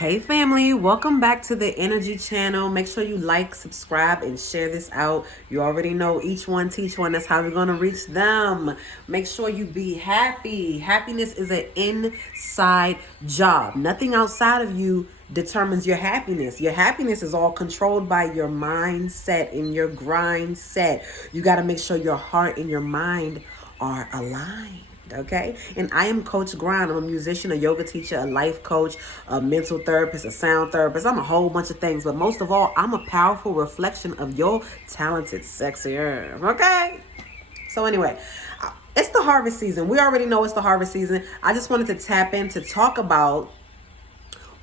Hey family, welcome back to the Energy Channel. Make sure you like, subscribe, and share this out. You already know each one teach one. That's how we're going to reach them. Make sure you be happy. Happiness is an inside job. Nothing outside of you determines your happiness. Your happiness is all controlled by your mindset and your grind set. You got to make sure your heart and your mind are aligned. Okay, and I am Coach Grind. I'm a musician, a yoga teacher, a life coach, a mental therapist, a sound therapist. I'm a whole bunch of things, but most of all, I'm a powerful reflection of your talented, sexy earth. Okay, so anyway, it's the harvest season. We already know it's the harvest season. I just wanted to tap in to talk about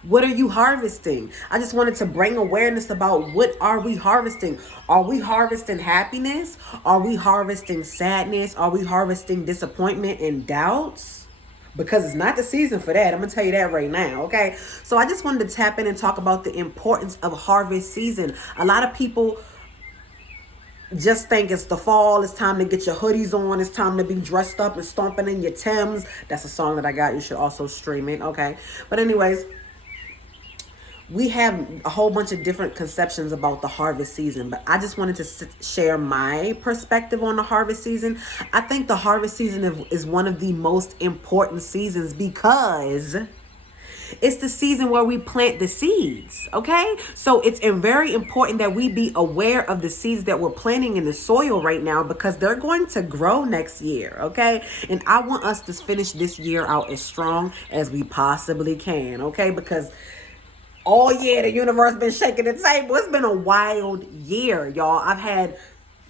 what are you harvesting? I just wanted to bring awareness about what are we harvesting? Are we harvesting happiness? Are we harvesting sadness? Are we harvesting disappointment and doubts? Because it's not the season for that. I'm going to tell you that right now, okay? So I just wanted to tap in and talk about the importance of harvest season. A lot of people just think it's the fall. It's time to get your hoodies on. It's time to be dressed up and stomping in your Timbs. That's a song that I got. You should also stream it, okay? But anyways, we have a whole bunch of different conceptions about the harvest season, but I just wanted to share my perspective on the harvest season. I think the harvest season is one of the most important seasons because it's the season where we plant the seeds, okay? So it's very important that we be aware of the seeds that we're planting in the soil right now because they're going to grow next year, okay? And I want us to finish this year out as strong as we possibly can, okay? Because oh yeah, the universe been shaking the table. It's been a wild year, y'all. I've had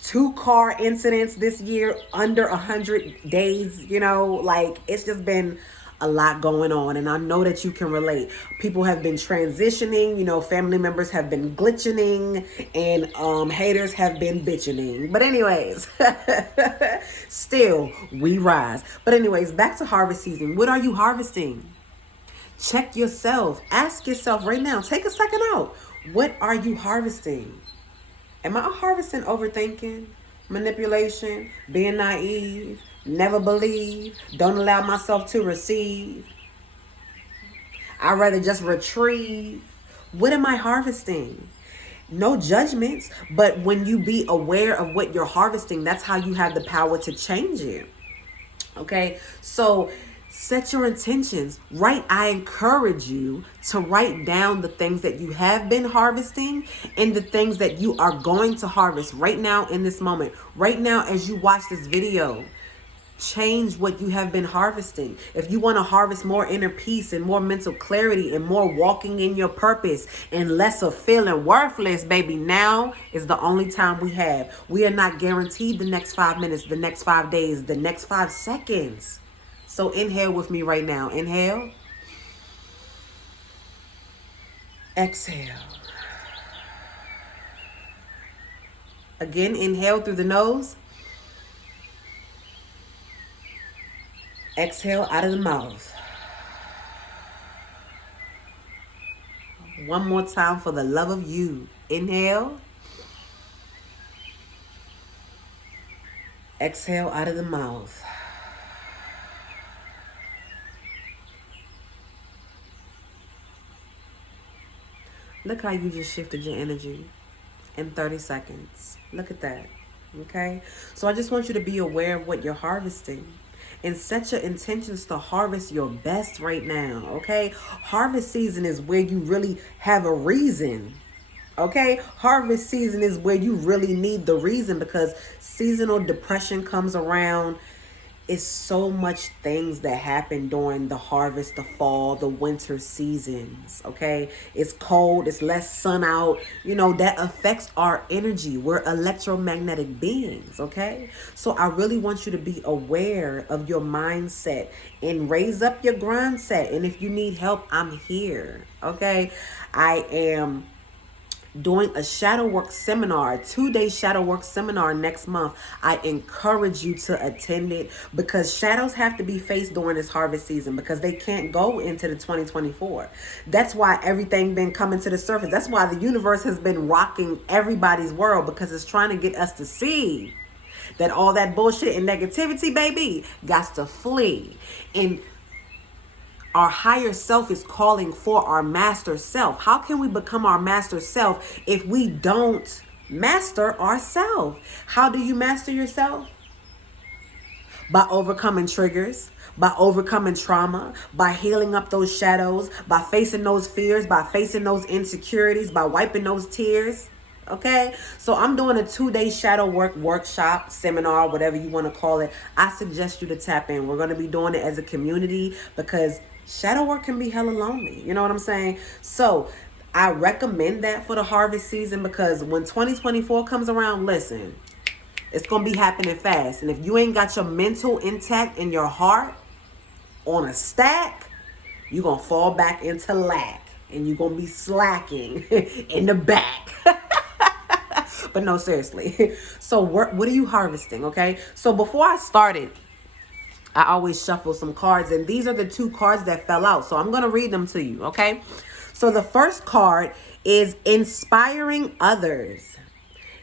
2 car incidents this year under 100 days, like it's just been a lot going on, and I know that you can relate. People have been transitioning, family members have been glitching, and haters have been bitching. But anyways, still we rise. But anyways, back to harvest season. What are you harvesting? Check yourself. Ask yourself right now. Take a second out. What are you harvesting? Am I harvesting overthinking, manipulation, being naive, never believe, don't allow myself to receive? I'd rather just retrieve. What am I harvesting? No judgments, but when you be aware of what you're harvesting, that's how you have the power to change it. Okay, so set your intentions. I encourage you to write down the things that you have been harvesting and the things that you are going to harvest right now in this moment. Right now, as you watch this video, change what you have been harvesting. If you want to harvest more inner peace and more mental clarity and more walking in your purpose and less of feeling worthless, baby, now is the only time we have. We are not guaranteed the next 5 minutes, the next 5 days, the next 5 seconds. So inhale with me right now. Inhale. Exhale. Again, inhale through the nose. Exhale out of the mouth. One more time for the love of you. Inhale. Exhale out of the mouth. Look how you just shifted your energy in 30 seconds. Look at that. Okay? So I just want you to be aware of what you're harvesting and set your intentions to harvest your best right now. Okay? Harvest season is where you really have a reason. Okay? Harvest season is where you really need the reason because seasonal depression comes around. It's so much things that happen during the harvest, the fall, the winter seasons, okay? It's cold, it's less sun out, that affects our energy. We're electromagnetic beings, okay? So I really want you to be aware of your mindset and raise up your grind set. And if you need help, I'm here, okay? I am doing a shadow work seminar, a 2-day shadow work seminar next month. I encourage you to attend it because shadows have to be faced during this harvest season because they can't go into the 2024. That's why everything been coming to the surface. That's why the universe has been rocking everybody's world because it's trying to get us to see that all that bullshit and negativity, baby, got to flee. And Our higher self is calling for our master self. How can we become our master self if we don't master ourselves? How do you master yourself? By overcoming triggers, by overcoming trauma, by healing up those shadows, by facing those fears, by facing those insecurities, by wiping those tears. Okay, so I'm doing a 2-day shadow work workshop, seminar, whatever you want to call it. I suggest you to tap in. We're going to be doing it as a community because shadow work can be hella lonely. You know what I'm saying? So I recommend that for the harvest season because when 2024 comes around, listen, it's going to be happening fast. And if you ain't got your mental intact and your heart on a stack, you're going to fall back into lack. And you're going to be slacking in the back. But no, seriously. So what are you harvesting, okay? So before I started, I always shuffle some cards. And these are the 2 cards that fell out. So I'm going to read them to you, okay? So the first card is inspiring others.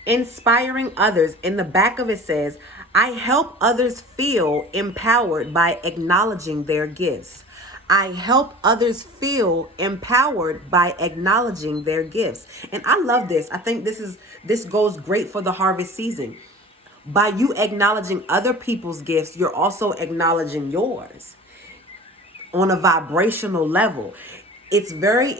Inspiring others. In the back of it says, I help others feel empowered by acknowledging their gifts. I help others feel empowered by acknowledging their gifts. And I love this. I think this goes great for the harvest season. By you acknowledging other people's gifts, you're also acknowledging yours on a vibrational level. It's very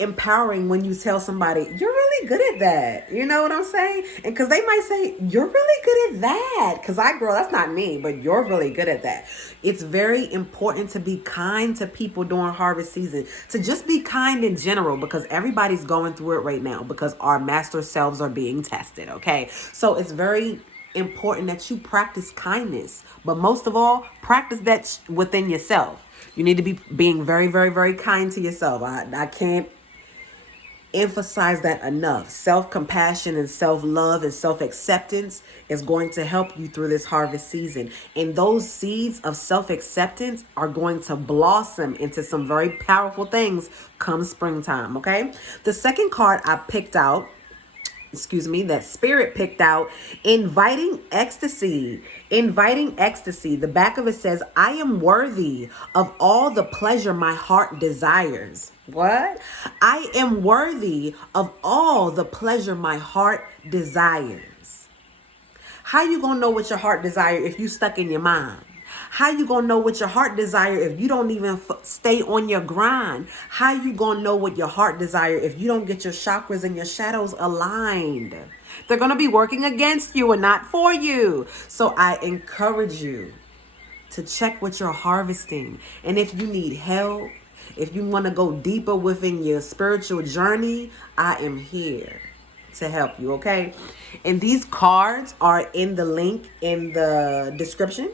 empowering when you tell somebody, you're really good at that. You know what I'm saying? And because they might say, you're really good at that. Because girl, that's not me, but you're really good at that. It's very important to be kind to people during harvest season. To just be kind in general because everybody's going through it right now because our master selves are being tested, okay? So it's very important that you practice kindness. But most of all, practice that within yourself. You need to be being very, very, very kind to yourself. I can't emphasize that enough. Self-compassion and self-love and self-acceptance is going to help you through this harvest season. And those seeds of self-acceptance are going to blossom into some very powerful things come springtime, okay? The second card I picked out, that Spirit picked out, inviting ecstasy. Inviting ecstasy. The back of it says, I am worthy of all the pleasure my heart desires. What? I am worthy of all the pleasure my heart desires. How you gonna know what your heart desire if you stuck in your mind? How you gonna know what your heart desire if you don't even stay on your grind? How you gonna know what your heart desire if you don't get your chakras and your shadows aligned? They're gonna be working against you and not for you. So I encourage you to check what you're harvesting. And if you need help, if you want to go deeper within your spiritual journey, I am here to help you, okay? And these cards are in the link in the description.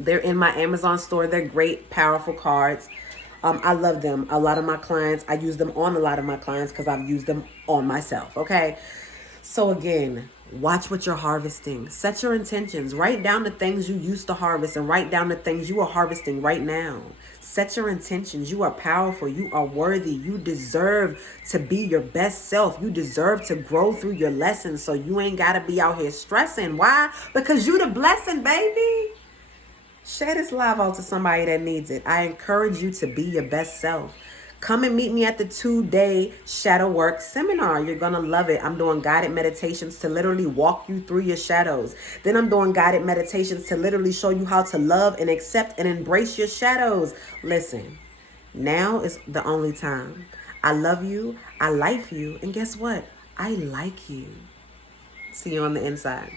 They're in my Amazon store. They're great, powerful cards. I love them. A lot of my clients, I use them on a lot of my clients because I've used them on myself, okay? So again, watch what you're harvesting. Set your intentions. Write down the things you used to harvest and write down the things you are harvesting right now. Set your intentions. You are powerful. You are worthy. You deserve to be your best self. You deserve to grow through your lessons. So you ain't got to be out here stressing. Why? Because you the blessing, baby. Share this live out to somebody that needs it. I encourage you to be your best self. Come and meet me at the 2-day shadow work seminar. You're going to love it. I'm doing guided meditations to literally walk you through your shadows. Then I'm doing guided meditations to literally show you how to love and accept and embrace your shadows. Listen, now is the only time. I love you. I like you. And guess what? I like you. See you on the inside.